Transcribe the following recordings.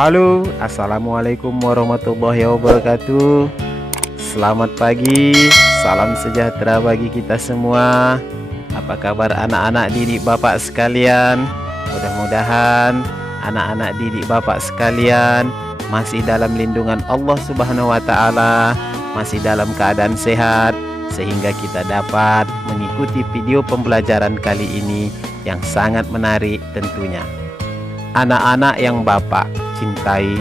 Halo, assalamualaikum warahmatullahi wabarakatuh. Selamat pagi, salam sejahtera bagi kita semua. Apa kabar anak-anak didik Bapak sekalian? Mudah-mudahan anak-anak didik Bapak sekalian masih dalam lindungan Allah Subhanahu wa Ta'ala, masih dalam keadaan sehat, sehingga kita dapat mengikuti video pembelajaran kali ini yang sangat menarik tentunya. Anak-anak yang Bapak cintai,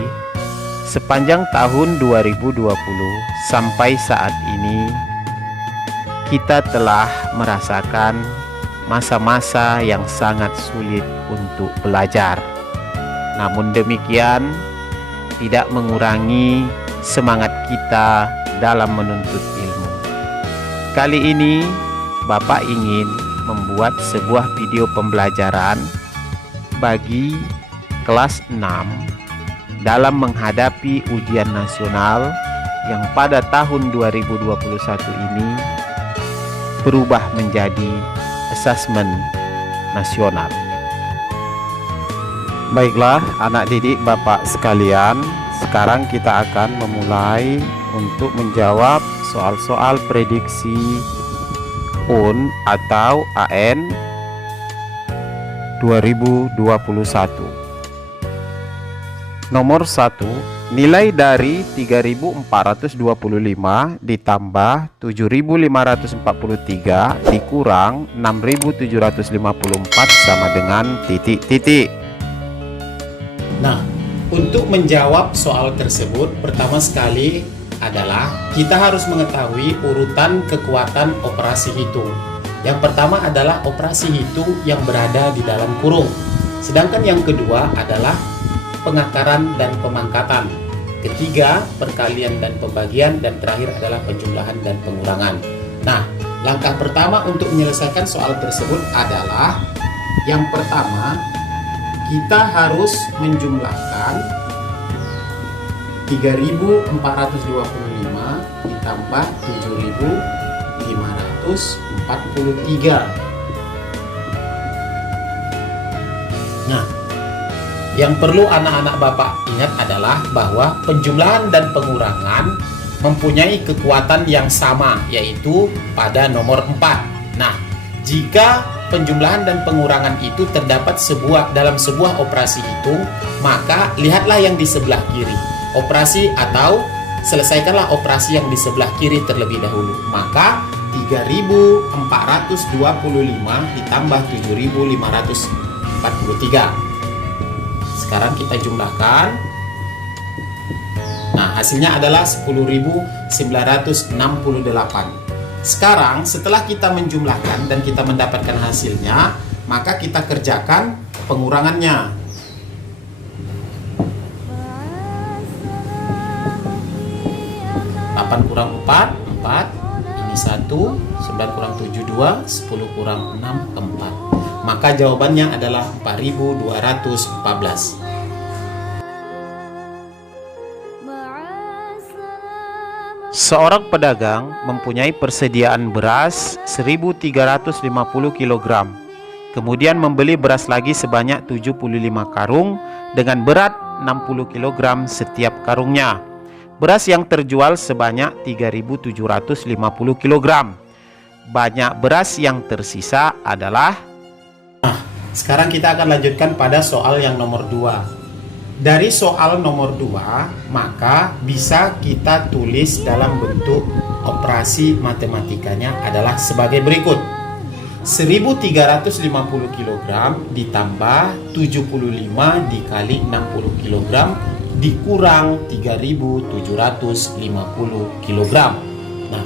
sepanjang tahun 2020 sampai saat ini kita telah merasakan masa-masa yang sangat sulit untuk belajar. Namun demikian tidak mengurangi semangat kita dalam menuntut ilmu. Kali ini Bapak ingin membuat sebuah video pembelajaran bagi kelas 6 dalam menghadapi ujian nasional yang pada tahun 2021 ini berubah menjadi asesmen nasional. Baiklah anak didik Bapak sekalian, sekarang kita akan memulai untuk menjawab soal-soal prediksi UN atau AN 2021. Nomor 1, nilai dari 3425 ditambah 7543 dikurang 6754 sama dengan titik-titik. Nah, untuk menjawab soal tersebut, pertama sekali adalah kita harus mengetahui urutan kekuatan operasi hitung. Yang pertama adalah operasi hitung yang berada di dalam kurung. Sedangkan yang kedua adalah pengakaran dan pemangkatan. Ketiga, perkalian dan pembagian, dan terakhir adalah penjumlahan dan pengurangan. Nah, langkah pertama untuk menyelesaikan soal tersebut adalah yang pertama, kita harus menjumlahkan 3425 ditambah 7543. Nah, yang perlu anak-anak Bapak ingat adalah bahwa penjumlahan dan pengurangan mempunyai kekuatan yang sama, yaitu pada nomor 4. Nah, jika penjumlahan dan pengurangan itu terdapat dalam sebuah operasi hitung, maka lihatlah yang di sebelah kiri. Operasi atau selesaikanlah operasi yang di sebelah kiri terlebih dahulu. Maka 3425 ditambah 7543. Sekarang kita jumlahkan. Nah, hasilnya adalah 10.968. Sekarang setelah kita menjumlahkan dan kita mendapatkan hasilnya, maka kita kerjakan pengurangannya. 8 kurang 4, 4. Ini 1, 9 kurang 7, 2, 10 kurang 6, 4. Maka jawabannya adalah 4214. Seorang pedagang mempunyai persediaan beras 1350 kg. Kemudian membeli beras lagi sebanyak 75 karung dengan berat 60 kg setiap karungnya. Beras yang terjual sebanyak 3750 kg. Banyak beras yang tersisa adalah. Sekarang kita akan lanjutkan pada soal yang nomor 2. Dari soal nomor 2, maka bisa kita tulis dalam bentuk operasi matematikanya adalah sebagai berikut. 1350 kg ditambah 75 dikali 60 kg dikurang 3750 kg. Nah,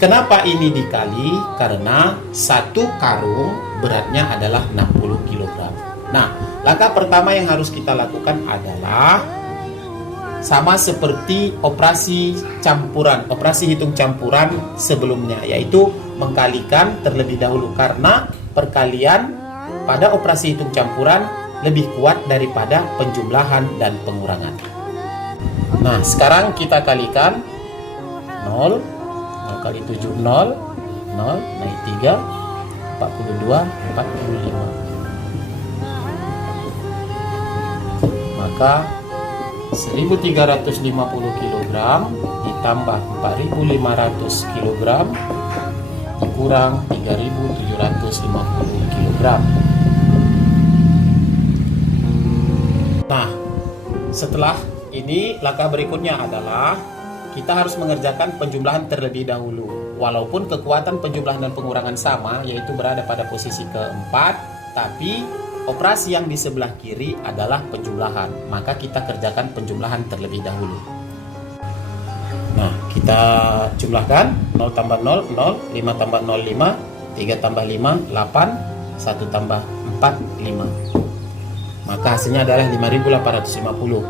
kenapa ini dikali? Karena satu karung beratnya adalah 60 kg. Nah, langkah pertama yang harus kita lakukan adalah sama seperti operasi campuran, operasi hitung campuran sebelumnya, yaitu mengkalikan terlebih dahulu, karena perkalian pada operasi hitung campuran lebih kuat daripada penjumlahan dan pengurangan. Nah, sekarang kita kalikan 0, 0 kali 7, 0, 0, naik 3, 42, 45. Maka 1350 kg ditambah 4500 kg dikurang 3750 kg. Nah, setelah ini langkah berikutnya adalah kita harus mengerjakan penjumlahan terlebih dahulu. Walaupun kekuatan penjumlahan dan pengurangan sama, yaitu berada pada posisi keempat, tapi operasi yang di sebelah kiri adalah penjumlahan. Maka kita kerjakan penjumlahan terlebih dahulu. Nah, kita jumlahkan 0 tambah 0, 0, 5 tambah 0, 5, 3 tambah 5, 8, 1 tambah 4, 5. Maka hasilnya adalah 5850.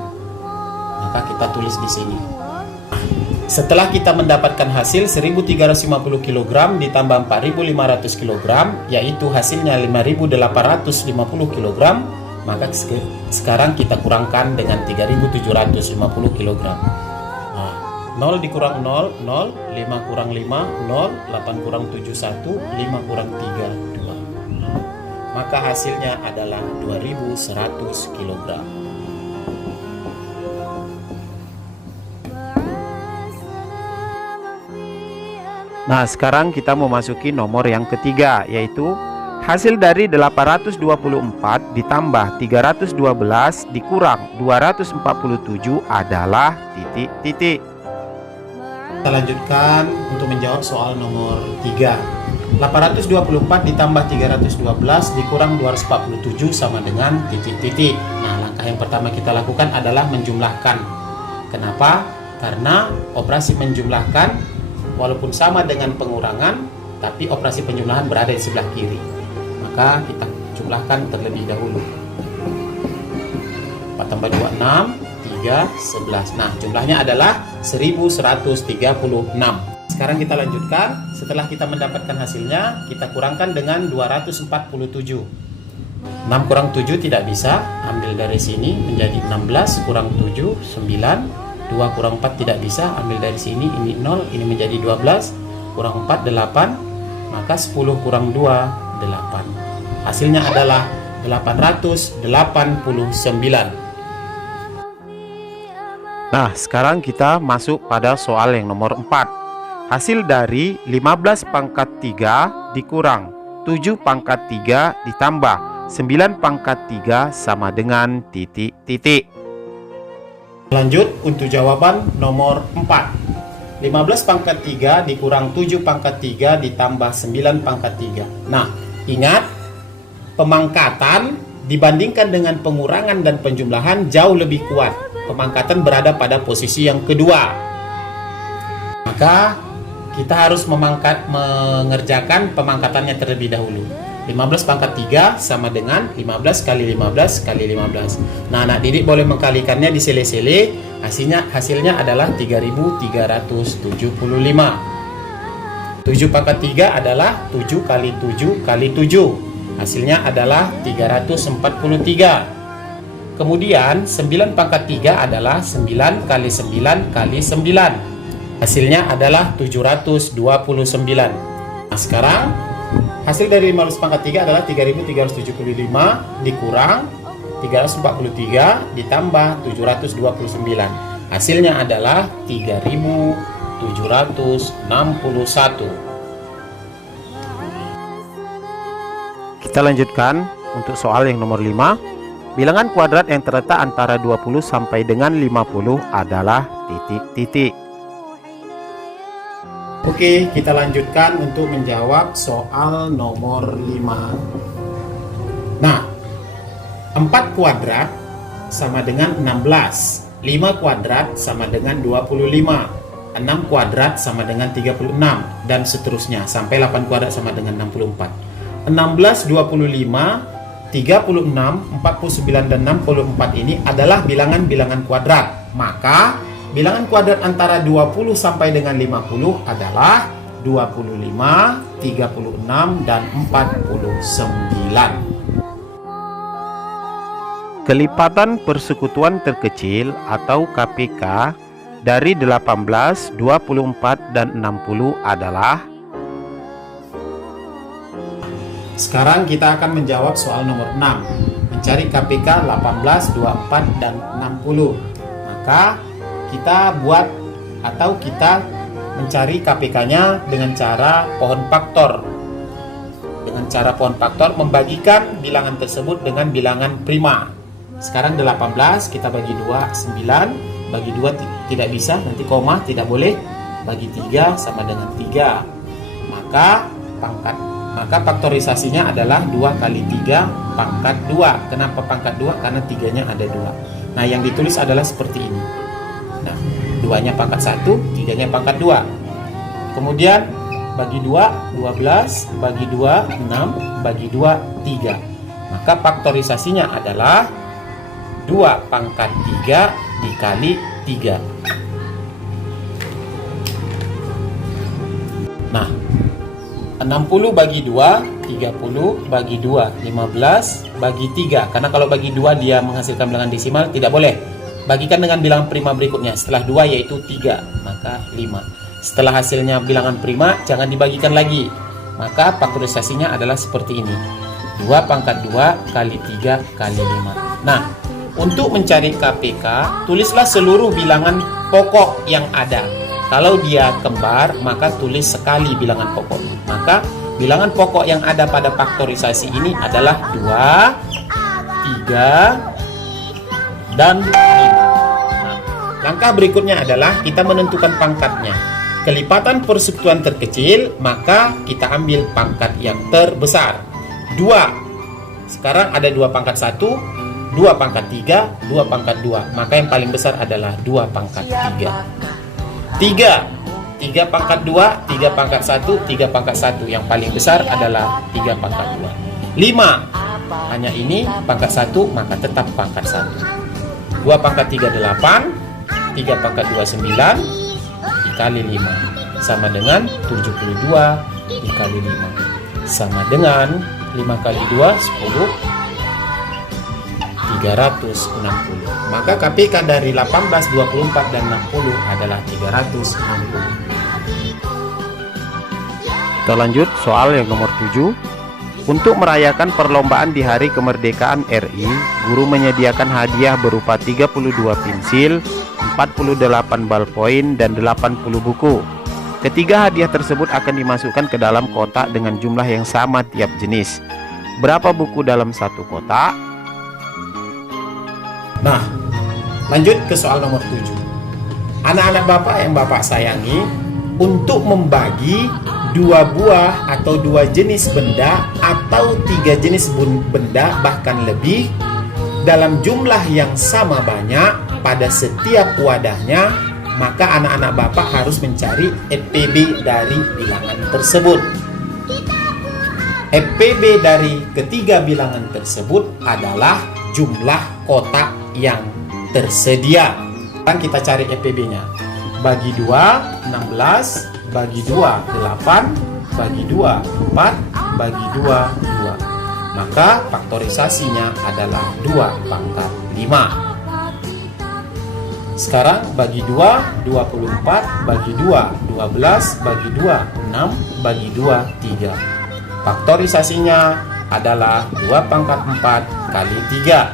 Maka kita tulis di sini. Setelah kita mendapatkan hasil 1350 kg ditambah 4500 kg, yaitu hasilnya 5850 kg, maka sekarang kita kurangkan dengan 3750 kg. Nah, 0 dikurang 0, 0, 5 kurang 5, 0, 8 kurang 7, 1, 5 kurang 3, 2. Maka hasilnya adalah 2100 kg. Nah, sekarang kita memasuki nomor yang ketiga, yaitu hasil dari 824 ditambah 312 dikurang 247 adalah titik-titik. Kita lanjutkan untuk menjawab soal nomor 3. 824 ditambah 312 dikurang 247 sama dengan titik-titik. Nah, langkah yang pertama kita lakukan adalah menjumlahkan. Kenapa? Karena operasi menjumlahkan walaupun sama dengan pengurangan, tapi operasi penjumlahan berada di sebelah kiri. Maka kita jumlahkan terlebih dahulu. 4 tambah 2, 6, 3, 11. Nah, jumlahnya adalah 1136. Sekarang kita lanjutkan. Setelah kita mendapatkan hasilnya, kita kurangkan dengan 247. 6 kurang 7 tidak bisa. Ambil dari sini menjadi 16 kurang 7, 9. 2 kurang 4 tidak bisa, ambil dari sini, ini 0, ini menjadi 12, kurang 4, 8, maka 10 kurang 2, 8. Hasilnya adalah 889. Nah, sekarang kita masuk pada soal yang nomor 4. Hasil dari 15 pangkat 3 dikurang 7 pangkat 3 ditambah 9 pangkat 3 sama dengan titik-titik. Lanjut untuk jawaban nomor 4. 15 pangkat 3 dikurang 7 pangkat 3 ditambah 9 pangkat 3. Nah, ingat, pemangkatan dibandingkan dengan pengurangan dan penjumlahan jauh lebih kuat. Pemangkatan berada pada posisi yang kedua. Maka kita harus mengerjakan pemangkatannya terlebih dahulu. 15 pangkat 3 sama dengan 15 kali 15 kali 15. Nah, anak didik boleh mengkalikannya di sele-sele. Hasilnya adalah 3375. 7 pangkat 3 adalah 7 kali 7 kali 7. Hasilnya adalah 343. Kemudian 9 pangkat 3 adalah 9 kali 9 kali 9. Hasilnya adalah 729. Nah, sekarang hasil dari 15 pangkat 3 adalah 3375 dikurang 343 ditambah 729. Hasilnya adalah 3761. Kita lanjutkan untuk soal yang nomor 5. Bilangan kuadrat yang terletak antara 20 sampai dengan 50 adalah titik-titik. Oke, kita lanjutkan untuk menjawab soal nomor 5. Nah, 4 kuadrat sama dengan 16, 5 kuadrat sama dengan 25, 6 kuadrat sama dengan 36, dan seterusnya sampai 8 kuadrat sama dengan 64. 16, 25, 36, 49, dan 64 ini adalah bilangan-bilangan kuadrat. Maka bilangan kuadrat antara 20 sampai dengan 50 adalah 25, 36, dan 49. Kelipatan persekutuan terkecil atau KPK dari 18, 24, dan 60 adalah. Sekarang kita akan menjawab soal nomor 6. Mencari KPK 18, 24, dan 60. maka kita buat atau kita mencari KPK-nya dengan cara pohon faktor. Dengan cara pohon faktor membagikan bilangan tersebut dengan bilangan prima. Sekarang 18 kita bagi 2 9, bagi 2 tidak bisa, nanti koma tidak boleh. Bagi 3 sama dengan 3. Maka faktorisasinya adalah 2 kali 3 pangkat 2. Kenapa pangkat 2? Karena 3-nya ada 2. Nah, yang ditulis adalah seperti ini. Nah, 2-nya pangkat 1, 3-nya pangkat 2. Kemudian bagi 2, 12, bagi 2, 6, bagi 2, 3. Maka faktorisasinya adalah 2 pangkat 3 dikali 3. Nah, 60 bagi 2, 30 bagi 2, 15 bagi 3. Karena kalau bagi 2 dia menghasilkan bilangan desimal, tidak boleh. Bagikan dengan bilangan prima berikutnya. Setelah 2 yaitu 3, maka 5. Setelah hasilnya bilangan prima, jangan dibagikan lagi. Maka faktorisasinya adalah seperti ini. 2 pangkat 2 kali 3 kali 5. Nah, untuk mencari KPK, tulislah seluruh bilangan pokok yang ada. Kalau dia kembar, maka tulis sekali bilangan pokok. Maka bilangan pokok yang ada pada faktorisasi ini adalah 2, 3, dan 5. Nah, langkah berikutnya adalah kita menentukan pangkatnya. Kelipatan persekutuan terkecil, maka kita ambil pangkat yang terbesar. 2. Sekarang ada 2 pangkat 1, 2 pangkat 3, 2 pangkat 2. Maka yang paling besar adalah 2 pangkat 3. 3 pangkat 2, 3 pangkat 1, 3 pangkat 1. Yang paling besar adalah 3 pangkat 2. 5. Hanya ini pangkat 1, maka tetap pangkat 1. 2 pangkat 3, 8. 3 pangkat 2, 9. Dikali 5. Sama dengan 72 dikali 5. Sama dengan 5 kali 2, 10. 360. Maka KPK dari 18, 24, dan 60 adalah 360. Kita lanjut soal yang nomor 7. Untuk merayakan perlombaan di Hari Kemerdekaan RI, guru menyediakan hadiah berupa 32 pensil, 48 ballpoint, dan 80 buku. Ketiga hadiah tersebut akan dimasukkan ke dalam kotak dengan jumlah yang sama tiap jenis. Berapa buku dalam satu kotak? Nah, lanjut ke soal nomor 7. Anak-anak Bapak yang Bapak sayangi, untuk membagi 2 buah atau 2 jenis benda atau 3 jenis benda bahkan lebih dalam jumlah yang sama banyak pada setiap wadahnya, maka anak-anak Bapak harus mencari FPB dari bilangan tersebut. FPB dari ketiga bilangan tersebut adalah jumlah kotak yang tersedia. Dan kita cari FPB-nya. Bagi 2, 16. Bagi 2, 8. Bagi 2, 4. Bagi 2, 2. Maka faktorisasinya adalah 2 pangkat 5. Sekarang bagi 2, 24. Bagi 2, 12. Bagi 2, 6. Bagi 2, 3. Faktorisasinya adalah 2 pangkat 4 kali 3.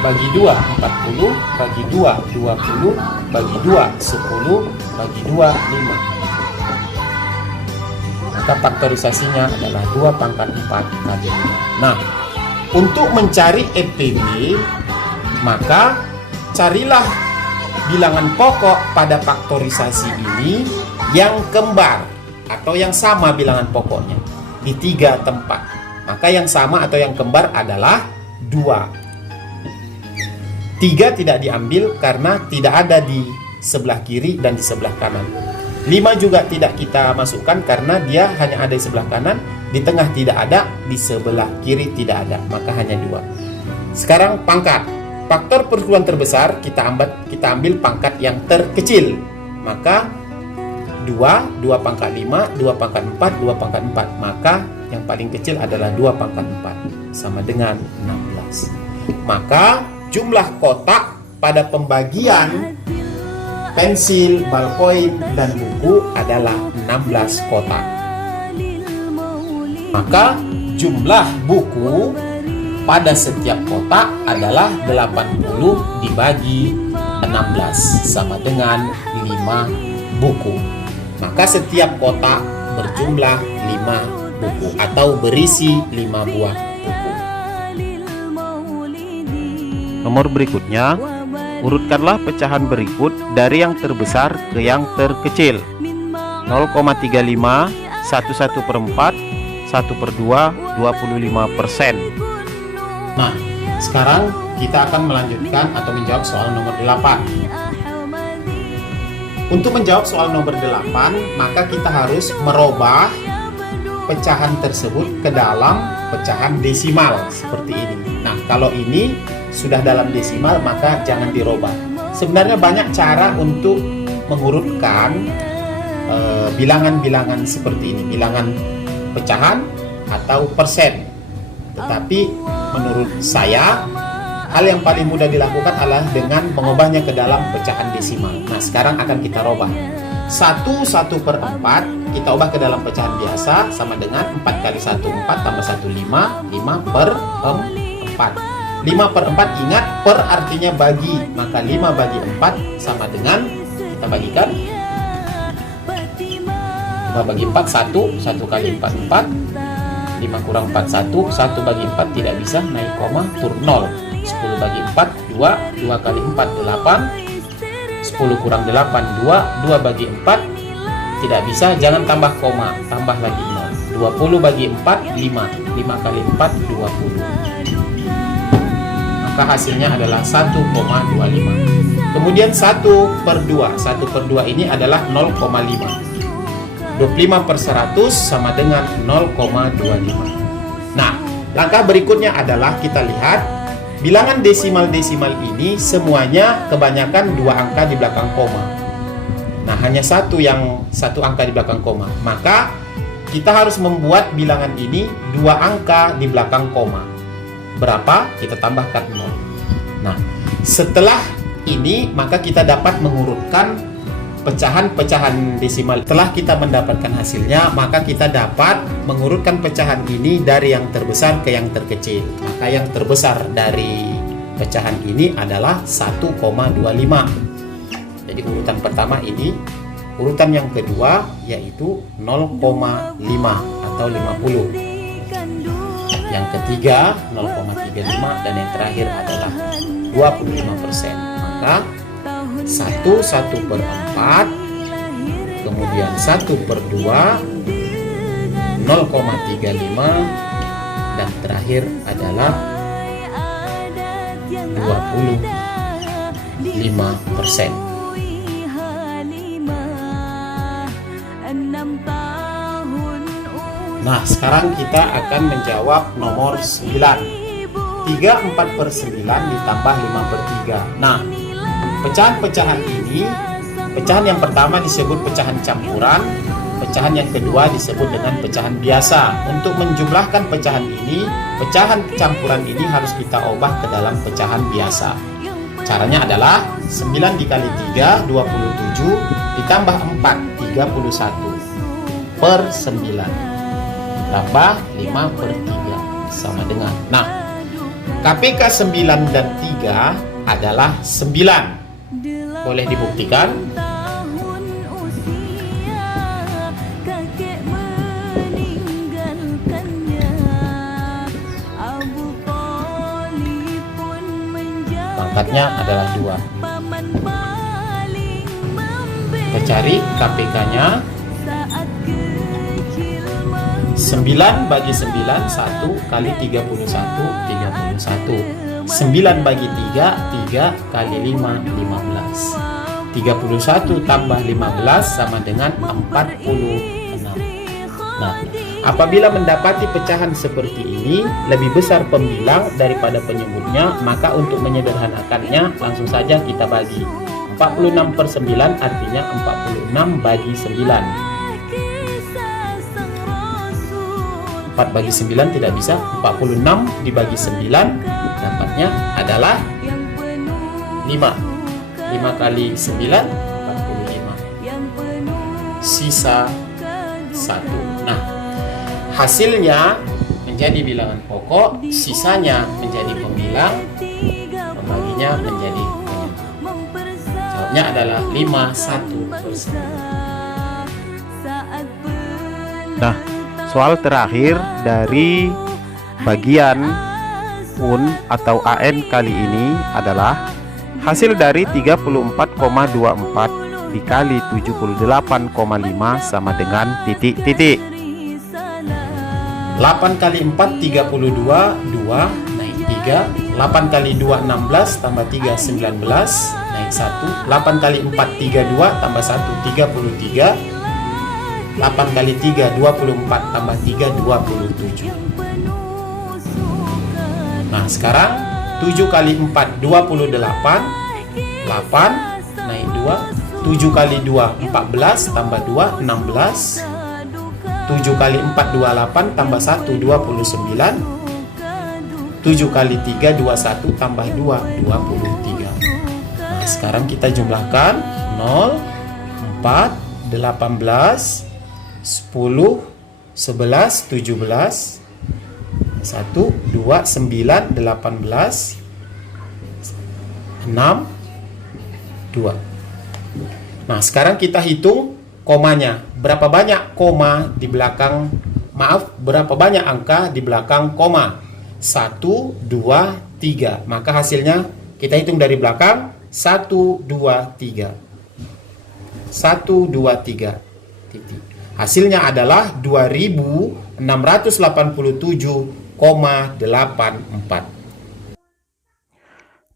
Bagi 2, 40. Bagi 2, 20. Bagi 2, 10. Bagi 2, 5. Maka faktorisasinya adalah 2 pangkat 4 kali 5. Nah, untuk mencari FPB, maka carilah bilangan pokok pada faktorisasi ini yang kembar atau yang sama bilangan pokoknya di 3 tempat. Maka yang sama atau yang kembar adalah 2. 3 tidak diambil karena tidak ada di sebelah kiri dan di sebelah kanan. 5 juga tidak kita masukkan karena dia hanya ada di sebelah kanan, di tengah tidak ada, di sebelah kiri tidak ada, maka hanya 2. Sekarang pangkat. Faktor persekutuan terbesar kita ambil pangkat yang terkecil. Maka 2 pangkat 5, 2 pangkat 4, 2 pangkat 4. Maka yang paling kecil adalah 2 pangkat 4 sama dengan 16. Maka jumlah kotak pada pembagian pensil, ballpoint, dan buku adalah 16 kotak. Maka jumlah buku pada setiap kotak adalah 80 dibagi 16 sama dengan 5 buku. Maka setiap kotak berjumlah 5 buku atau berisi 5 buah buku. Nomor berikutnya, urutkanlah pecahan berikut dari yang terbesar ke yang terkecil. 0,35, 1/4, 1/2, 25%. Nah, sekarang kita akan melanjutkan atau menjawab soal nomor 8. Untuk menjawab soal nomor 8, maka kita harus merubah pecahan tersebut ke dalam pecahan desimal seperti ini. Nah, kalau ini sudah dalam desimal maka jangan dirubah. Sebenarnya banyak cara untuk mengurutkan bilangan-bilangan seperti ini, bilangan pecahan atau persen. Tetapi menurut saya hal yang paling mudah dilakukan adalah dengan mengubahnya ke dalam pecahan desimal. Nah, sekarang akan kita rubah. 1/4 kita ubah ke dalam pecahan biasa sama dengan 4 kali 1 4 tambah 1 5, 5/4. 5/4 ingat per artinya bagi, maka 5 bagi 4 sama dengan, kita bagikan 5 bagi 4 1, 1 kali 4 4, 5 kurang 4 1, 1 bagi 4 tidak bisa, naik koma turun 0. 10 bagi 4 2, 2 kali 4 8, 10 kurang 8 2, 2 bagi 4 tidak bisa, jangan tambah koma, tambah lagi 0. 20 bagi 4 5, 5 kali 4 20. Maka hasilnya adalah 1,25. Kemudian 1/2. 1/2 ini adalah 0,5. 25/100 sama dengan 0,25. Nah, langkah berikutnya adalah kita lihat bilangan desimal-desimal ini semuanya kebanyakan 2 angka di belakang koma. Nah, hanya satu angka di belakang koma. Maka kita harus membuat bilangan ini 2 angka di belakang koma. Berapa? Kita tambahkan 0. Nah, setelah ini maka kita dapat mengurutkan pecahan-pecahan desimal. Setelah kita mendapatkan hasilnya, maka kita dapat mengurutkan pecahan ini dari yang terbesar ke yang terkecil. Maka yang terbesar dari pecahan ini adalah 1,25. Jadi urutan pertama ini. Urutan yang kedua yaitu 0,5 atau 50. Yang ketiga 0,35 dan yang terakhir adalah 25%. Maka 1/4, kemudian 1/2, 0,35 dan terakhir adalah 25%. Nah, sekarang kita akan menjawab nomor 9. 3/4/9 ditambah 5/3. Nah, pecahan-pecahan ini, pecahan yang pertama disebut pecahan campuran, pecahan yang kedua disebut dengan pecahan biasa. Untuk menjumlahkan pecahan ini, pecahan campuran ini harus kita ubah ke dalam pecahan biasa. Caranya adalah 9 dikali 3, 27, ditambah 4, 31, per 9, tambah 5/3, sama dengan. Nah, KPK 9 dan 3 adalah 9. Boleh dibuktikan? Pangkatnya adalah 2. Kita cari KPK-nya. 9 bagi 9, 1 kali 31, 31. 9 bagi 3, 3 kali 5, 15. 31 tambah 15 sama dengan 46. Nah, apabila mendapati pecahan seperti ini lebih besar pembilang daripada penyebutnya, maka untuk menyederhanakannya langsung saja kita bagi. 46/9 artinya 46 bagi 9. 4 bagi 9 tidak bisa. 46 dibagi 9 dapatnya adalah 5. 5 kali 9 45. Sisa 1. Nah, hasilnya menjadi bilangan pokok, sisanya menjadi pembilang, pembaginya menjadi penyebut. beratnya adalah 51%. Nah, soal terakhir dari bagian UN atau AN kali ini adalah hasil dari 34,24 dikali 78,5 sama dengan titik-titik. 8 kali 4 32, 2 naik 3. 8 kali 2 16 tambah 3 19 naik 1. 8 kali 4 32 tambah 1 33. 8 kali 3 24 tambah 3 27. Nah, sekarang 7 kali 4 28. 8 naik 2. 7 kali 2 14 tambah 2 16. 7 kali 4 28 tambah 1 29. 7 kali 3 21 tambah 2 23. Nah, sekarang kita jumlahkan 0 4 18 10 11 17 1 2 9 18 6 2. Nah, sekarang kita hitung komanya. Berapa banyak koma di belakang, berapa banyak angka di belakang koma? 1 2 3. Maka hasilnya kita hitung dari belakang 1 2 3. 1 2 3 titik. Hasilnya adalah 2687,84.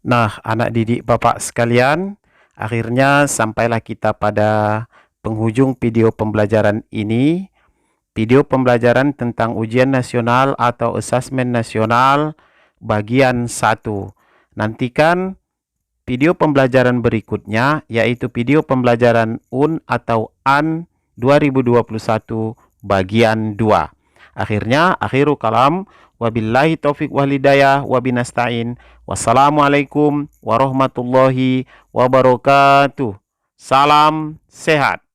Nah, anak didik Bapak sekalian, akhirnya sampailah kita pada penghujung video pembelajaran ini. Video pembelajaran tentang ujian nasional atau asesmen nasional bagian 1. Nantikan video pembelajaran berikutnya, yaitu video pembelajaran UN atau AN 2021 bagian 2. Akhirnya, akhiru kalam, wabillahi taufiq wal hidayah wabinasta'in. Wassalamualaikum warahmatullahi wabarakatuh. Salam sehat.